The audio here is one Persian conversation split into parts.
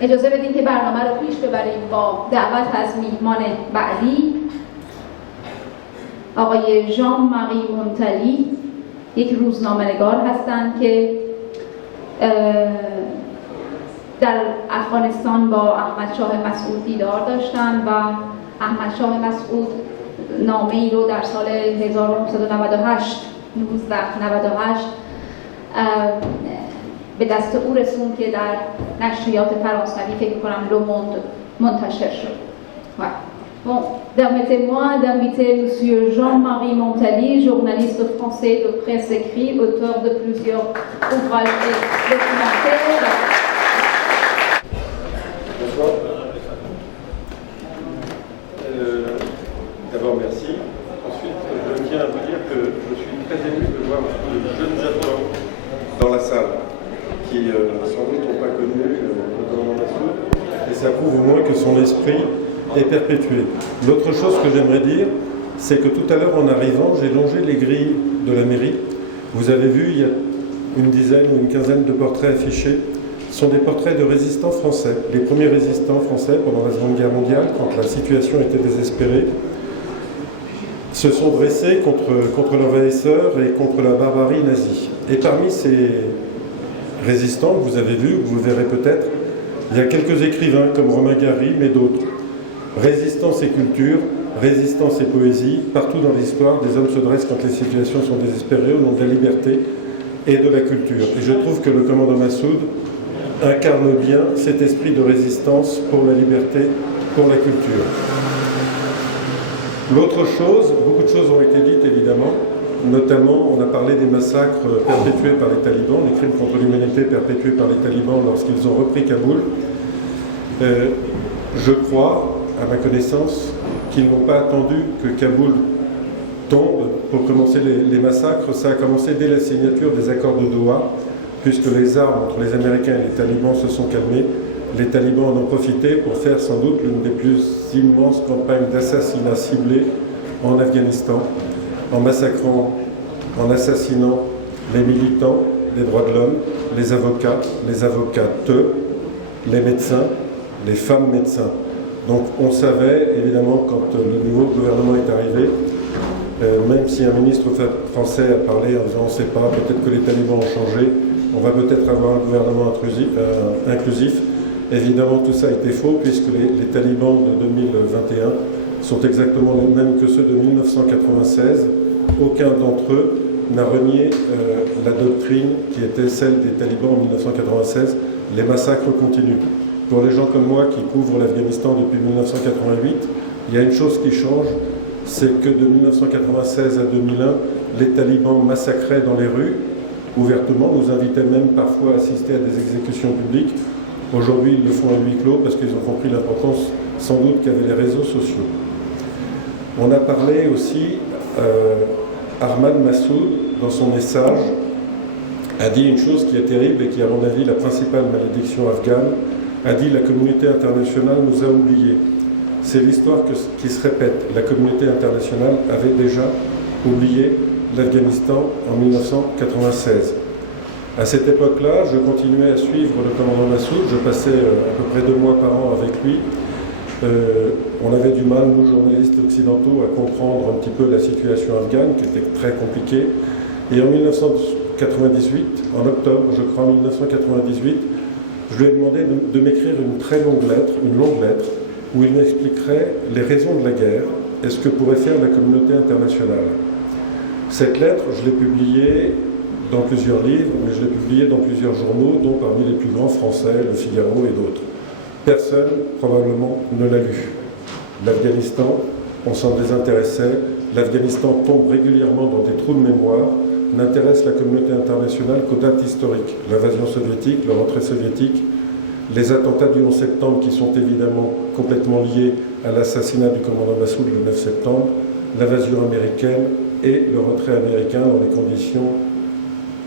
اجازه بدین که برنامه رو پیش ببریم با دعوت از میهمان بعدی آقای ژان ماری مونتالی، یک روزنامه‌نگار هستند که در افغانستان با احمد شاه مسعود دیدار داشتند و احمد شاه مسعود نامه‌ای رو در سال 1998 به دست او رسوند که در نشریات فرانسوی فکر کنم لو موند منتشر شد. Bon, permettez-moi d'inviter Monsieur Jean-Marie Montali, journaliste français de presse écrit, auteur de plusieurs ouvrages et documentaires. Bonsoir. D'abord, merci. Ensuite, je tiens à vous dire que je suis très ému de voir de jeunes Afghans dans la salle qui sans doute n'ont pas connu le commandant Massoud. Et ça prouve au moins que son esprit est perpétué. L'autre chose que j'aimerais dire, c'est que tout à l'heure en arrivant, j'ai longé les grilles de la mairie. Vous avez vu, il y a une dizaine ou une quinzaine de portraits affichés. Ce sont des portraits de résistants français, les premiers résistants français pendant la Seconde Guerre mondiale, quand la situation était désespérée, se sont dressés contre l'envahisseur et contre la barbarie nazie. Et parmi ces résistants que vous avez vus, vous verrez peut-être, il y a quelques écrivains comme Romain Gary, mais d'autres. Résistance et culture, résistance et poésie, partout dans l'histoire, des hommes se dressent quand les situations sont désespérées au nom de la liberté et de la culture. Et je trouve que le commandant Massoud incarne bien cet esprit de résistance pour la liberté, pour la culture. L'autre chose, beaucoup de choses ont été dites évidemment, notamment on a parlé des massacres perpétués par les talibans, les crimes contre l'humanité perpétués par les talibans lorsqu'ils ont repris Kaboul. Je crois, à ma connaissance, qu'ils n'ont pas attendu que Kaboul tombe pour commencer les massacres. Ça a commencé dès la signature des accords de Doha, puisque les armes entre les Américains et les talibans se sont calmées. Les talibans en ont profité pour faire sans doute l'une des plus immenses campagnes d'assassinat ciblés en Afghanistan, en massacrant, en assassinant les militants des droits de l'homme, les avocats, les avocates, les médecins, les femmes médecins. Donc on savait, évidemment, quand le nouveau gouvernement est arrivé, même si un ministre français a parlé en disant on ne sait pas, peut-être que les talibans ont changé, on va peut-être avoir un gouvernement inclusif. Évidemment, tout ça était faux, puisque les talibans de 2021 sont exactement les mêmes que ceux de 1996. Aucun d'entre eux n'a renié la doctrine qui était celle des talibans en 1996. Les massacres continuent. Pour les gens comme moi qui couvrent l'Afghanistan depuis 1988, il y a une chose qui change, c'est que de 1996 à 2001, les talibans massacraient dans les rues, ouvertement, nous invitaient même parfois à assister à des exécutions publiques. Aujourd'hui, ils le font à huis clos parce qu'ils ont compris l'importance, sans doute, qu'avaient les réseaux sociaux. On a parlé aussi, Ahmad Massoud, dans son message, a dit une chose qui est terrible et qui est, à mon avis, la principale malédiction afghane, a dit la communauté internationale nous a oubliés. C'est l'histoire qui se répète. La communauté internationale avait déjà oublié l'Afghanistan en 1996. À cette époque-là, je continuais à suivre le commandant Massoud, je passais à peu près 2 mois par an avec lui. On avait du mal, nous journalistes occidentaux, à comprendre un petit peu la situation afghane, qui était très compliquée. Et en 1998, en octobre, je crois, en 1998, je lui ai demandé de m'écrire une très longue lettre, où il m'expliquerait les raisons de la guerre et ce que pourrait faire la communauté internationale. Cette lettre, je l'ai publiée dans plusieurs livres, mais je l'ai publiée dans plusieurs journaux, dont parmi les plus grands français, Le Figaro et d'autres. Personne, probablement, ne l'a lu. L'Afghanistan, on s'en désintéressait. L'Afghanistan tombe régulièrement dans des trous de mémoire, n'intéresse la communauté internationale qu'aux dates historiques. L'invasion soviétique, le retrait soviétique, les attentats du 11 septembre qui sont évidemment complètement liés à l'assassinat du commandant Massoud le 9 septembre, l'invasion américaine et le retrait américain dans les conditions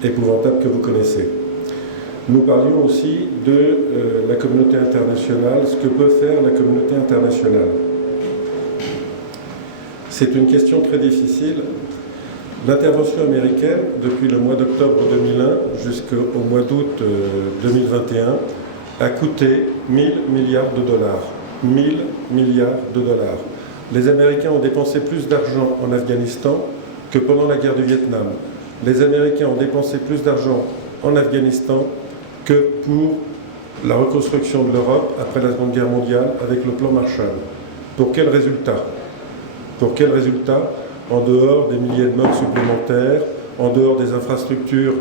épouvantables que vous connaissez. Nous parlions aussi de la communauté internationale, ce que peut faire la communauté internationale. C'est une question très difficile. L'intervention américaine, depuis le mois d'octobre 2001 jusqu'au mois d'août 2021, a coûté 1000 milliards de dollars. 1000 milliards de dollars. Les Américains ont dépensé plus d'argent en Afghanistan que pendant la guerre du Vietnam. Les Américains ont dépensé plus d'argent en Afghanistan que pour la reconstruction de l'Europe après la Seconde Guerre mondiale avec le plan Marshall. Pour quel résultat? Pour quel résultat? En dehors des milliers de morts supplémentaires, en dehors des infrastructures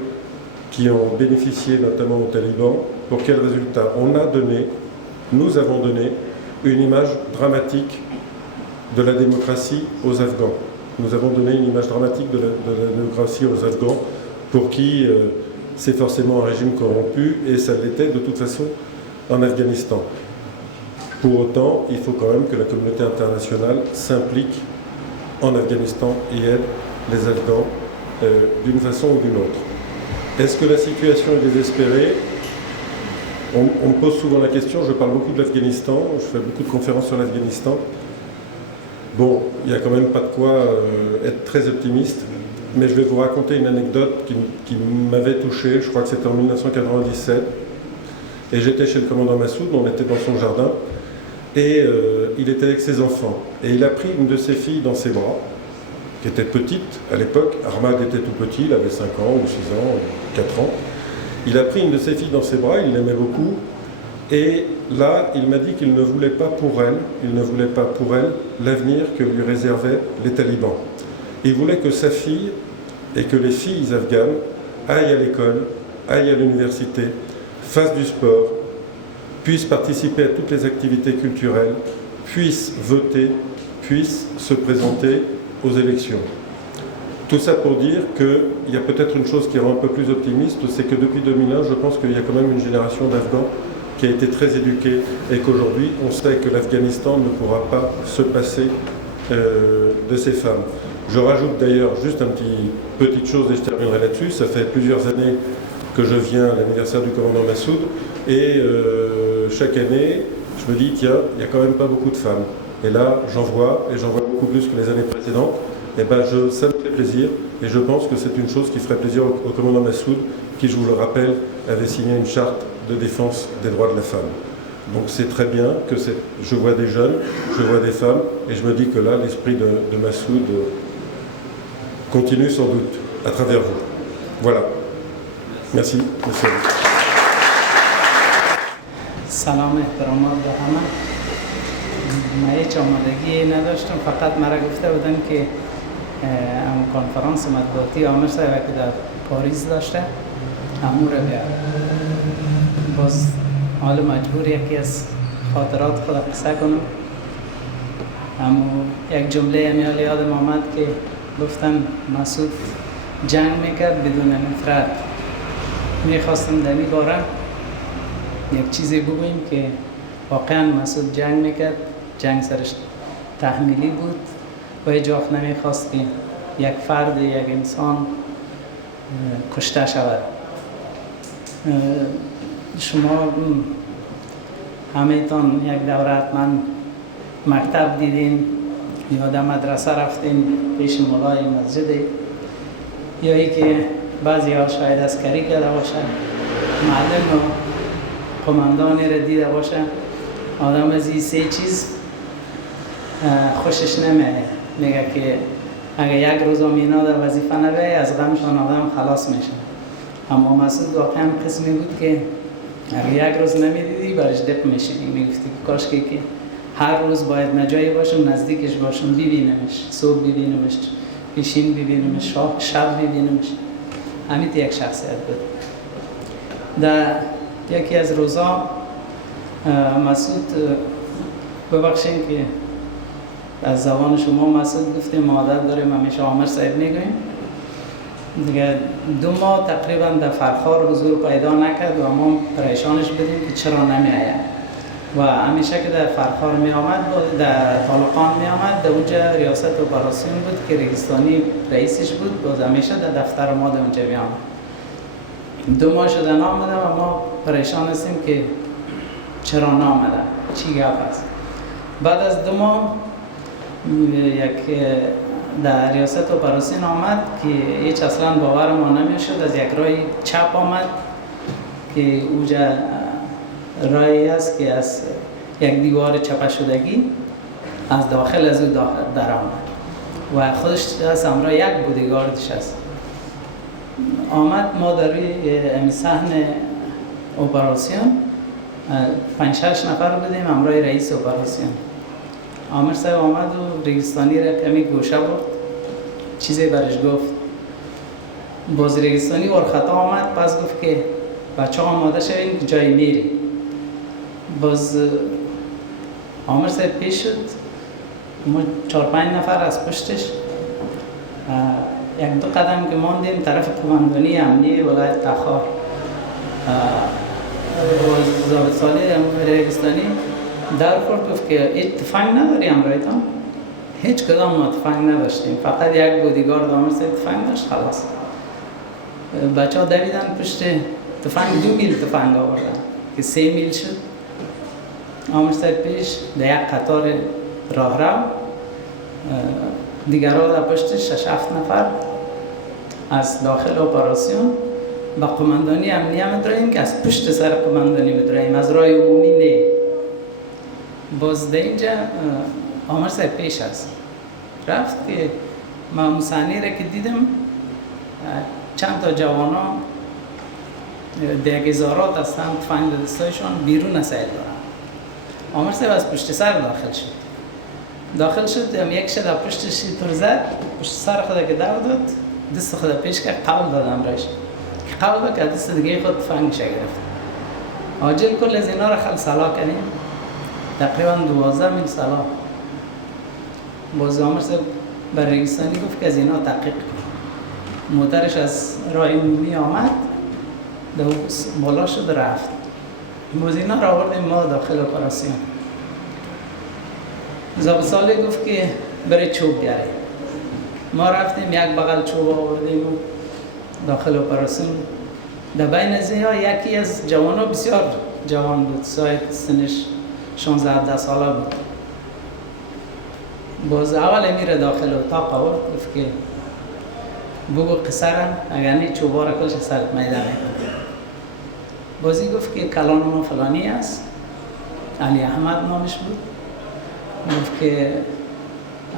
qui ont bénéficié notamment aux talibans, pour quel résultat? Nous avons donné une image dramatique de la démocratie aux Afghans. Nous avons donné une image dramatique de la démocratie aux Afghans, pour qui c'est forcément un régime corrompu, et ça l'était de toute façon en Afghanistan. Pour autant, il faut quand même que la communauté internationale s'implique en Afghanistan et aide les Afghans d'une façon ou d'une autre. Est-ce que la situation est désespérée? On me pose souvent la question, je parle beaucoup de l'Afghanistan, je fais beaucoup de conférences sur l'Afghanistan. Bon, il n'y a quand même pas de quoi être très optimiste, mais je vais vous raconter une anecdote qui m'avait touché, je crois que c'était en 1997, et j'étais chez le commandant Massoud, on était dans son jardin, et il était avec ses enfants, et il a pris une de ses filles dans ses bras, qui était petite à l'époque. Ahmad était tout petit, il avait 5 ans ou 6 ans, 4 ans. Il a pris une de ses filles dans ses bras, il l'aimait beaucoup, et là, il m'a dit qu'il ne voulait pas pour elle, l'avenir que lui réservaient les talibans. Il voulait que sa fille, et que les filles afghanes, aillent à l'école, aillent à l'université, fassent du sport, puissent participer à toutes les activités culturelles, puissent voter, puissent se présenter aux élections. Tout ça pour dire qu'il y a peut-être une chose qui rend un peu plus optimiste, c'est que depuis 2001, je pense qu'il y a quand même une génération d'Afghans qui a été très éduquée, et qu'aujourd'hui, on sait que l'Afghanistan ne pourra pas se passer de ces femmes. Je rajoute d'ailleurs juste petite chose, et je terminerai là-dessus. Ça fait plusieurs années que je viens à l'anniversaire du commandant Massoud, et chaque année, je me dis, tiens, il n'y a quand même pas beaucoup de femmes. Et là, j'en vois beaucoup plus que les années précédentes. Et ben, ça me fait plaisir, et je pense que c'est une chose qui ferait plaisir au commandant Massoud, qui, je vous le rappelle, avait signé une charte de défense des droits de la femme. Donc c'est très bien que je vois des jeunes, je vois des femmes, et je me dis que là, l'esprit de Massoud continue sans doute à travers vous. Voilà. Merci. Merci à vous. سلام احترامات به همه. من هیچ آمادگی نداشتم، فقط مرا گفته بودن که هم کنفرانس مطبوعاتی عامر صاحب که در پاریس داشته همون رو بیار. باز حال مجبور یکی از خاطرات خود قصه کنم. یک جمله همیال یادم آمد که گفتن مسعود جنگ میکرد بدون نفرت. میخواستم در این باره یک چیزی بگویم که واقعا مسعود جنگ میکرد، جنگ سرش تحمیلی بود و هیچ وقت نمیخواست که یک فرد، یک انسان کشته شود. شما همه‌تان یک دوره حتما مکتب دیدین یا در مدرسه رفتین پیش مولای مسجد، یا ای که بعضی ها شاید عسکری کرده باشه، معلم و قماندانی را دیده باشه. آدم از این سه چیز خوشش نمیاد. میگه که اگه یک روز اینا در وظیفه نبیه از غمشان آدم خلاص میشه. اما مسعود واقعا قسمی بود که اگه یک روز نمیدیدی برش دق میشیدی، میگفتی کاش که هر روز باید نجایی باشم، نزدیکش باشم، ببینمش، صبح ببینمش، پیشین ببینمش، شب ببینمش. همین یک شخصیت بود. در یکی از روزا مسعود، ببخشین که از زبان شما مسعود گفتیم، ما عادت داریم همیشه عامر صاحب میگویم دیگه. 2 ماه تقریبا در فرخار حضور پیدا نکرد و ما پریشانش بودیم که چرا نمیآید. و همیشه که در فرخار می آمد، در طالقان می آمد، در اونجا ریاست اپراسیون بود که ریگستانی رئیسش بود، باز همیشه در دفتر ما در اونجا می آمد. 2 ماه شده نامده و ما پریشان هستیم که چرا نامده، چی گپ است. بعد از 2 ماه یک در ریاست اپراسیون آمد که هیچ اصلا باور ما نمی شد. از یک راه چپ آمد که اونجا راهی است که از یک دیوار چپه شدگی از داخل از او در آمد و خودش از همراه یک بودیگاردش است. آمد ما در روی صحن اپراسیون 5-6 نفر بودیم همراه رئیس اپراسیون. عامر صاحب آمد و ریگستانی را کمی گوشه برد، چیزی برش گفت. باز ریگستانی ورخطا آمد، پس گفت که بچه آماده شوین که جای میری. باز عامر صاحب پیش شد، ما 4-5 نفر از پشتش 1-2 قدم که ماندیم طرف کماندانی امنی ولایت تخار. ضابط صالح ریگستانی در خورد گفت که هیچ تفنگ نداری همراهتان؟ هیچ کدام ما تفنگ نداشتیم، فقط یک بودیگارد عامر صاحب تفنگ داشت. خلاص بچه ها دویدن پشت تفنگ، 2 میل تفنگ آوردن که 3 میل شد. عامر صاحب پیش در یک قطار راه رو، دیگر ها در پشتش 6-7 نفر از داخل اپراسیون با قماندانی امنی هم می‌دراییم که از پشت سر قماندانی می‌دراییم، از راه عمومی نه. باز در اینجا عامر صاحب پیش است رفت که ما موسانی را که دیدم چند تا جوانا در گزارات هستن، تفنگ دستایشان بیرون از سیل دارن. عامر صاحب از پشت سر داخل شد هم یک شد پشتش طور زد، پشت سر خدا که داد دست خدا پیش که قول دادم راش که قول داد که دست دیگه خود تفنگش گرفت. عاجل کل از اینا را خلصلا کنیم، تقریبا 12 میل سلا. باز عامر صاحب بر ریگستانی گفت که از اینا تحقیق کن. موترش از راه عمومی آمد، بالا شد رفت. باز اینا را آوردیم ما داخل اپراسیون. ضابط صالح گفت که برای چوب بیاره. ما رفتیم یک بغل چوب آوردیم داخل اپراسیون. در بین از اینها یکی از جوانان بسیار جوان بود، سایت سنش 16-17 ساله بود. باز اول میره داخل اتاق آورد، گفت که بگو قصرم اگر نه چوبا را کلش سرت میدن میکنه. بازی گفت که کلان ما فلانی است، علی احمد نامش بود. گفت که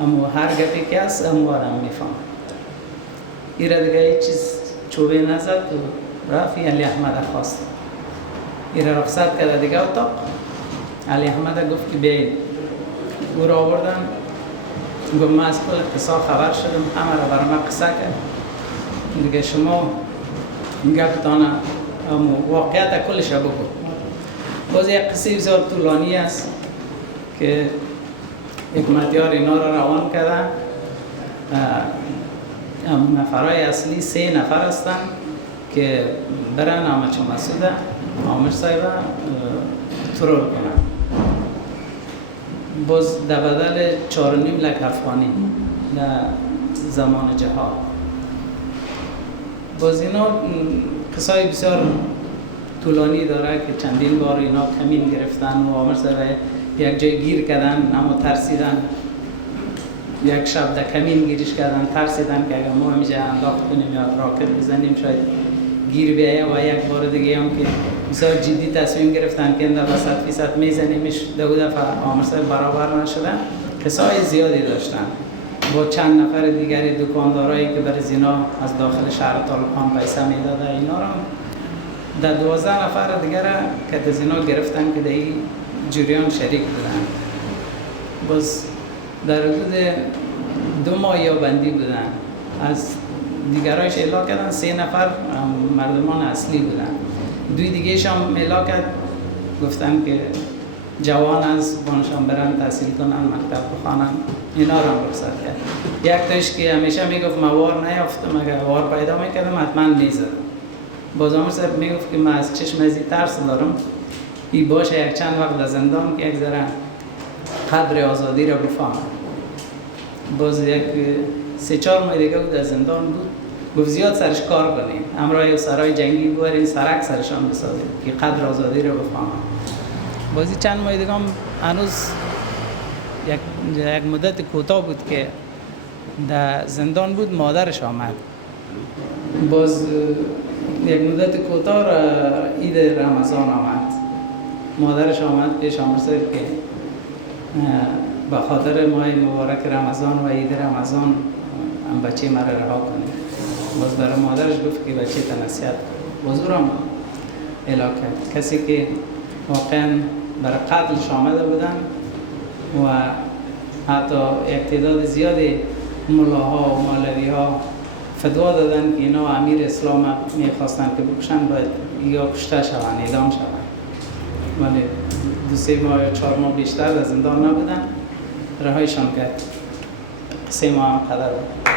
امو هر گپی که هست امو آدم میفهم. ایره دیگه هیچ چیز چوبه نزد و رفت علی احمد خواست. ایره رخصت کرده دیگه اتاق. علی احمد گفت که بیایید. او را آوردن، گفت من از کل قصه خبر شدم، همه را برای من قصه کرد. دیگه شما گفتانه واقعیت کلش بگو. باز یک قصه بسیار طولانی است که حکمتیار اینا را روان کردن. نفرهای اصلی 3 نفر هستن که برن عامر مسعود عامر صاحب ترور کنن. باز در بدل 4.5 لک افغانی در زمان جهاد. باز اینا قصای بسیار طولانی داره که چندین بار اینا کمین گرفتن و عامر صاحب یک جای گیر کردن اما ترسیدن. یک شب در کمین گیریش کردن، ترسیدن که اگر ما همیشه انداخت کنیم یا راکت بزنیم شاید گیر بیایه و یک بار دیگه هم که بسیار جدی تصمیم گرفتن که اندر 100% میزنیمش. دو دفعه عامر صاحب برابر نشدن. قصای زیادی داشتن با چند نفر دیگری دکاندارایی که برای زینا از داخل شهر طالقان پیسه میداده. اینا را در 12 نفر دیگر که زینا گرفتن که در این جریان شریک بودن. باز در حدود 2 ماه یابندی بودن. از دیگرایش اعلام کردن 3 نفر مردمان اصلی بودن. 2 دیگه‌ش هم اعلام کرد، گفتن که جوان از بانشان برن تحصیل کنن، مکتب بخوانن. اینا رو هم رخصت کرد. یک تایش که همیشه میگفت من وار نیافتم، اگر وار پیدا میکردم حتما میزدم. باز عامر صاحب میگفت که من از چشم ازی ترس دارم، ای باشه یک چند وقت در زندان که یک ذره قدر آزادی را بفهمم. باز یک 3-4 ماه دیگه در زندان بود. گفت زیاد سرش کار کنیم، همراه سرای جنگی ببرین، سرک سرشان بسازیم که قدر آزادی را بفهمم. بازی چند ماه دیگه هم هنوز یک مدت کوتاه بود که در زندان بود. مادرش آمد. باز یک مدت کوتاه عید رمضان آمد. مادرش آمد پیش آمرزه که به خاطر ماه مبارک رمضان و عید رمضان هم بچه مرا رها کنید. باز برای مادرش گفت که بچه تا نصیحت کن. حضورم اعلام کرد کسی که واقعا برای قتلش آمده بودن و حتی اقتدار زیادی ملاها و مولوی ها فتوا دادن که اینا امیر اسلام میخواستن که بکشن باید یا کشته شوند، اعدام شوند، ولی 2-3 ماه یا 4 ماه بیشتر در زندان نبودن، رهایشان کرد. 3 ماه هم قدر بود.